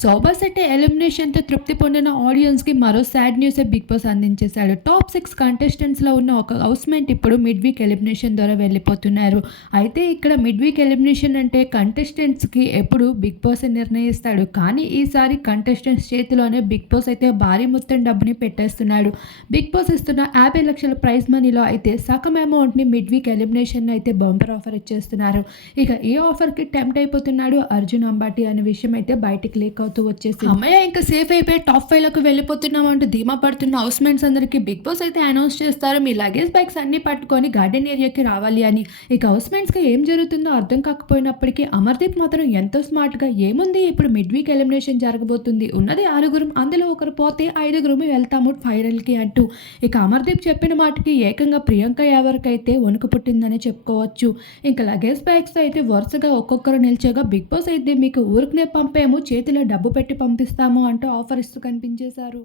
శోభా శెట్టి ఎలిమినేషన్తో తృప్తి పొందిన ఆడియన్స్కి మరో సాడ్ న్యూస్ బిగ్ బాస్ అందించేశాడు. టాప్ సిక్స్ కంటెస్టెంట్స్లో ఉన్న ఒక హౌస్మేట్ ఇప్పుడు మిడ్ వీక్ ఎలిమినేషన్ ద్వారా వెళ్ళిపోతున్నారు. అయితే ఇక్కడ మిడ్ వీక్ ఎలిమినేషన్ అంటే కంటెస్టెంట్స్కి ఎప్పుడు బిగ్ బాస్ నిర్ణయిస్తాడు. కానీ ఈసారి కంటెస్టెంట్స్ చేతిలోనే బిగ్ బాస్ అయితే భారీ మొత్తం డబ్బుని పెట్టేస్తున్నాడు. బిగ్ బాస్ ఇస్తున్న యాభై లక్షల ప్రైజ్ మనీలో అయితే సగం అమౌంట్ని మిడ్ వీక్ ఎలిమినేషన్ అయితే బంపర్ ఆఫర్ ఇచ్చేస్తున్నారు. ఇక ఈ ఆఫర్కి టెంప్ట్ అయిపోతున్నాడు అర్జున్ అంబాటి అనే విషయం అయితే బయటికి లీక్ అవుతూ వచ్చేసి అమ్మయ్య ఇంకా సేఫ్ అయిపోయి టాప్ ఫైవ్లకు వెళ్ళిపోతున్నాం అంటూ ధీమా పడుతున్న హౌస్ మేట్స్ అందరికి బిగ్ బాస్ అయితే అనౌన్స్ చేస్తారు. మీ లగేజ్ బ్యాగ్స్ అన్ని పట్టుకొని గార్డెన్ ఏరియాకి రావాలి అని. ఇక హౌస్ మేట్స్కి ఏం జరుగుతుందో అర్థం కాకపోయినప్పటికీ అమర్దీప్ మాత్రం ఎంతో స్మార్ట్గా ఏముంది ఇప్పుడు మిడ్ వీక్ ఎలిమినేషన్ జరగబోతుంది. ఉన్నది ఆరుగురం అందులో ఒకరు పోతే ఐదుగురు వెళ్తాము ఫైనల్కి అంటూ. ఇక అమర్దీప్ చెప్పిన మాటకి ఏకంగా ప్రియాంక ఎవరికైతే వణుకు పుట్టిందని చెప్పుకోవచ్చు. ఇంకా లగేజ్ బ్యాగ్స్ అయితే వరుసగా ఒక్కొక్కరు నిలిచేగా బిగ్ బాస్ అయితే మీకు ఊరికనే పంపేము చేతిలో డబ్బు పెట్టి పంపిస్తాము అంటూ ఆఫర్ ఇస్తూ కనిపించేశారు.